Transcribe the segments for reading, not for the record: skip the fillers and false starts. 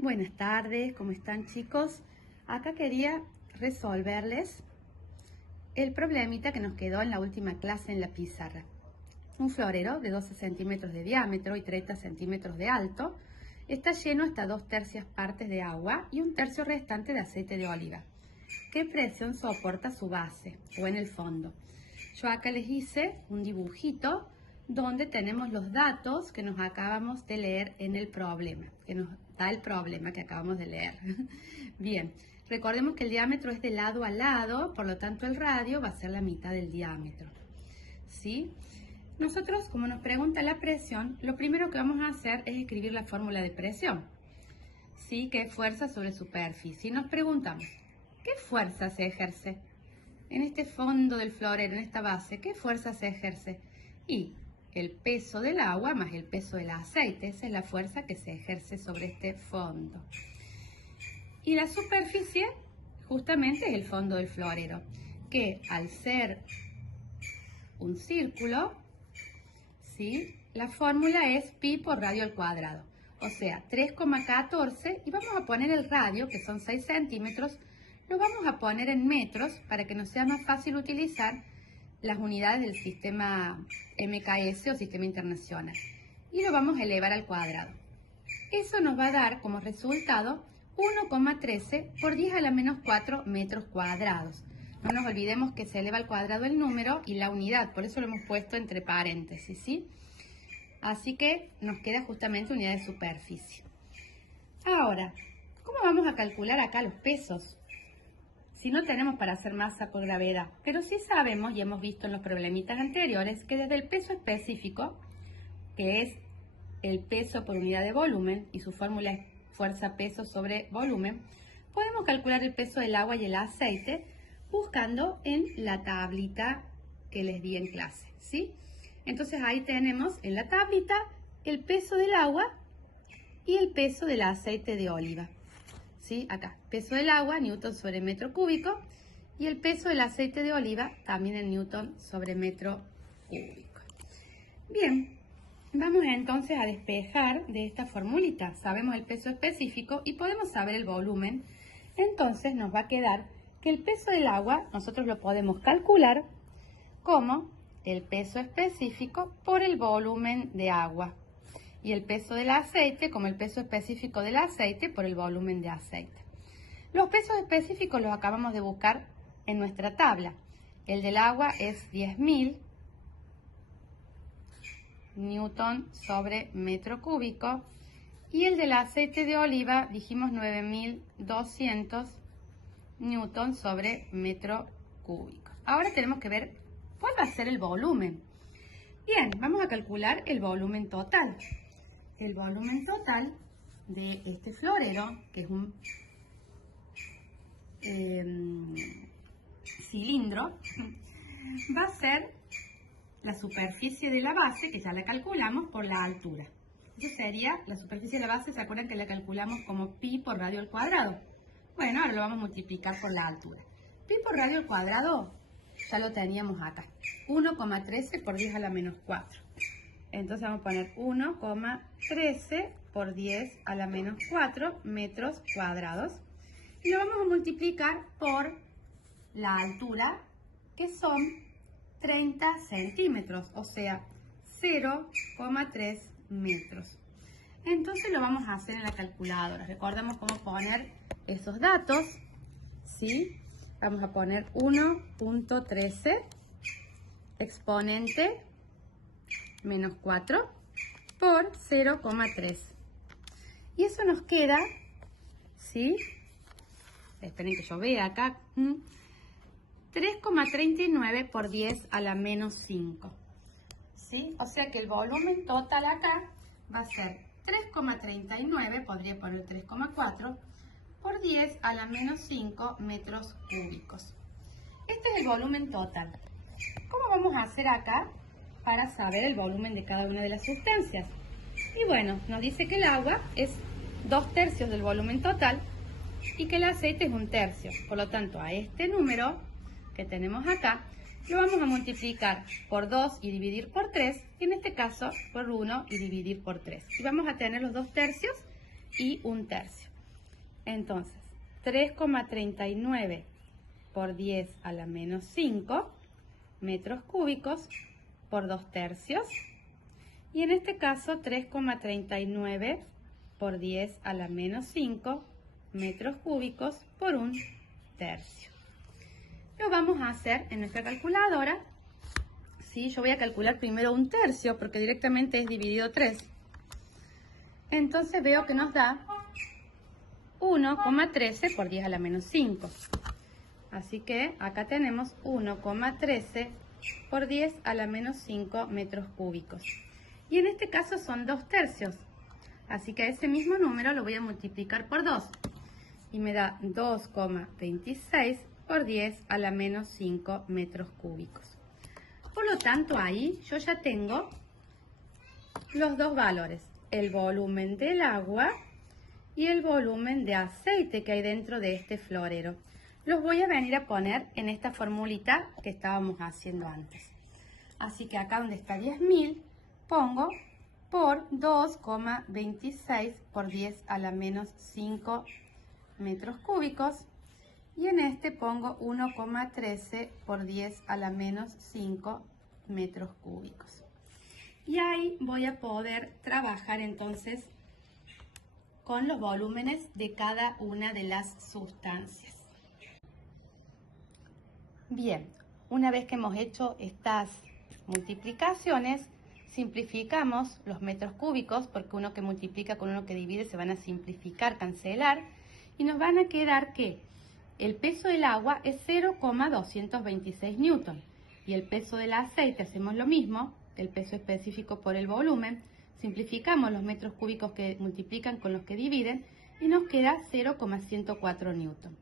Buenas tardes, ¿cómo están, chicos? Acá quería resolverles el problemita que nos quedó en la última clase en la pizarra. Un florero de 12 centímetros de diámetro y 30 centímetros de alto está lleno hasta 2/3 partes de agua y 1/3 restante de aceite de oliva. ¿Qué presión soporta su base o en el fondo? Yo acá les hice un dibujito donde tenemos los datos que nos acabamos de leer en el problema, que nos da el problema que acabamos de leer. Bien, recordemos que el diámetro es de lado a lado, por lo tanto el radio va a ser la mitad del diámetro, ¿sí? Nosotros, como nos pregunta la presión, lo primero que vamos a hacer es escribir la fórmula de presión, ¿sí? Que es fuerza sobre superficie. Y nos preguntamos, ¿qué fuerza se ejerce en este fondo del florero, en esta base? ¿Qué fuerza se ejerce? Y el peso del agua más el peso del aceite, esa es la fuerza que se ejerce sobre este fondo. Y la superficie justamente es el fondo del florero, que al ser un círculo, ¿sí? La fórmula es pi por radio al cuadrado, o sea, 3,14, y vamos a poner el radio, que son 6 centímetros, lo vamos a poner en metros para que nos sea más fácil utilizar las unidades del sistema MKS o sistema internacional, y lo vamos a elevar al cuadrado. Eso nos va a dar como resultado 1,13 por 10 a la menos 4 metros cuadrados. No nos olvidemos que se eleva al cuadrado el número y la unidad, por eso lo hemos puesto entre paréntesis, ¿sí? Así que nos queda justamente unidad de superficie. Ahora, ¿cómo vamos a calcular acá los pesos? Si no tenemos para hacer masa por gravedad, pero sí sabemos y hemos visto en los problemitas anteriores que desde el peso específico, que es el peso por unidad de volumen y su fórmula es fuerza-peso sobre volumen, podemos calcular el peso del agua y el aceite buscando en la tablita que les di en clase, ¿sí? Entonces ahí tenemos en la tablita el peso del agua y el peso del aceite de oliva. ¿Sí? Acá, peso del agua, newton sobre metro cúbico, y el peso del aceite de oliva también en newton sobre metro cúbico. Bien, vamos entonces a despejar de esta formulita. Sabemos el peso específico y podemos saber el volumen. Entonces nos va a quedar que el peso del agua nosotros lo podemos calcular como el peso específico por el volumen de agua. Y el peso del aceite como el peso específico del aceite por el volumen de aceite. Los pesos específicos los acabamos de buscar en nuestra tabla. El del agua es 10.000 newton sobre metro cúbico y el del aceite de oliva dijimos 9.200 newton sobre metro cúbico. Ahora tenemos que ver cuál va a ser el volumen. Bien, vamos a calcular el volumen total. El volumen total de este florero, que es un cilindro, va a ser la superficie de la base, que ya la calculamos, por la altura. Eso sería la superficie de la base, ¿se acuerdan que la calculamos como pi por radio al cuadrado? Bueno, ahora lo vamos a multiplicar por la altura. Pi por radio al cuadrado ya lo teníamos acá, 1,13 por 10 a la menos 4. Entonces vamos a poner 1,13 por 10 a la menos 4 metros cuadrados. Y lo vamos a multiplicar por la altura, que son 30 centímetros, o sea, 0,3 metros. Entonces lo vamos a hacer en la calculadora. Recordamos cómo poner esos datos, ¿sí? Vamos a poner 1,13 exponente menos 4 por 0,3. Y eso nos queda, ¿sí? Esperen que yo vea acá. 3,39 por 10 a la menos 5. ¿Sí? O sea que el volumen total acá va a ser 3,39, podría poner 3,4, por 10 a la menos 5 metros cúbicos. Este es el volumen total. ¿Cómo vamos a hacer acá para saber el volumen de cada una de las sustancias? Y bueno, nos dice que el agua es 2/3 del volumen total y que el aceite es 1/3. Por lo tanto, a este número que tenemos acá lo vamos a multiplicar por 2 y dividir por 3, y en este caso por 1 y dividir por 3. Y vamos a tener los 2/3 y 1/3. Entonces, 3,39 por 10 a la menos 5 metros cúbicos por 2/3. Y en este caso, 3,39 por 10 a la menos 5 metros cúbicos por 1/3. Lo vamos a hacer en nuestra calculadora. ¿Sí? Yo voy a calcular primero 1/3 porque directamente es dividido 3. Entonces veo que nos da 1,13 por 10 a la menos 5. Así que acá tenemos 1,13 por 10 a la menos 5 metros cúbicos. Y en este caso son 2/3. Así que ese mismo número lo voy a multiplicar por 2. Y me da 2,26 por 10 a la menos 5 metros cúbicos. Por lo tanto, ahí yo ya tengo los dos valores. El volumen del agua y el volumen de aceite que hay dentro de este florero. Los voy a venir a poner en esta formulita que estábamos haciendo antes. Así que acá donde está 10.000, pongo por 2,26 por 10 a la menos 5 metros cúbicos. Y en este pongo 1,13 por 10 a la menos 5 metros cúbicos. Y ahí voy a poder trabajar entonces con los volúmenes de cada una de las sustancias. Bien, una vez que hemos hecho estas multiplicaciones, simplificamos los metros cúbicos, porque uno que multiplica con uno que divide se van a simplificar, cancelar, y nos van a quedar que el peso del agua es 0,226 newton, y el peso del aceite hacemos lo mismo, el peso específico por el volumen, simplificamos los metros cúbicos que multiplican con los que dividen y nos queda 0,104 newton.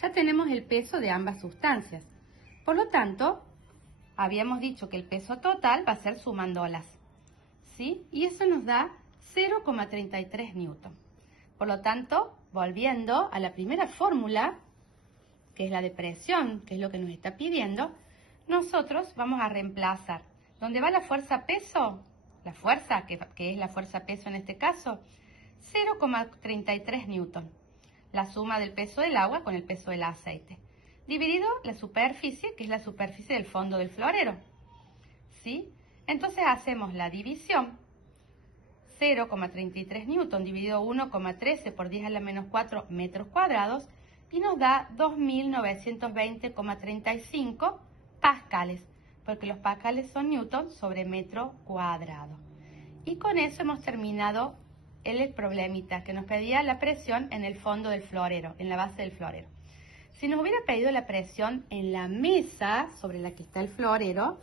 Ya tenemos el peso de ambas sustancias. Por lo tanto, habíamos dicho que el peso total va a ser sumándolas, ¿sí? Y eso nos da 0,33 newton. Por lo tanto, volviendo a la primera fórmula, que es la de presión, que es lo que nos está pidiendo, nosotros vamos a reemplazar. ¿Dónde va la fuerza peso? La fuerza, que es la fuerza peso en este caso, 0,33 newton. La suma del peso del agua con el peso del aceite. Dividido la superficie, que es la superficie del fondo del florero. ¿Sí? Entonces hacemos la división. 0,33 newton dividido 1,13 por 10 a la menos 4 metros cuadrados y nos da 2.920,35 pascales, porque los pascales son newton sobre metro cuadrado. Y con eso hemos terminado el problemita que nos pedía la presión en el fondo del florero, en la base del florero. Si nos hubiera pedido la presión en la mesa sobre la que está el florero,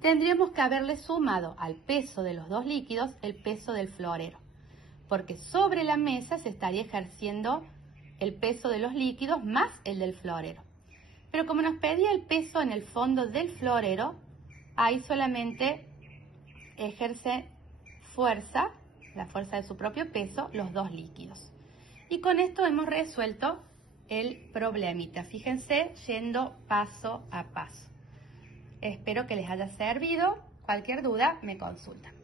tendríamos que haberle sumado al peso de los dos líquidos el peso del florero, porque sobre la mesa se estaría ejerciendo el peso de los líquidos más el del florero. Pero como nos pedía el peso en el fondo del florero, ahí solamente ejerce fuerza, la fuerza de su propio peso, los dos líquidos. Y con esto hemos resuelto el problemita. Fíjense, yendo paso a paso. Espero que les haya servido. Cualquier duda me consultan.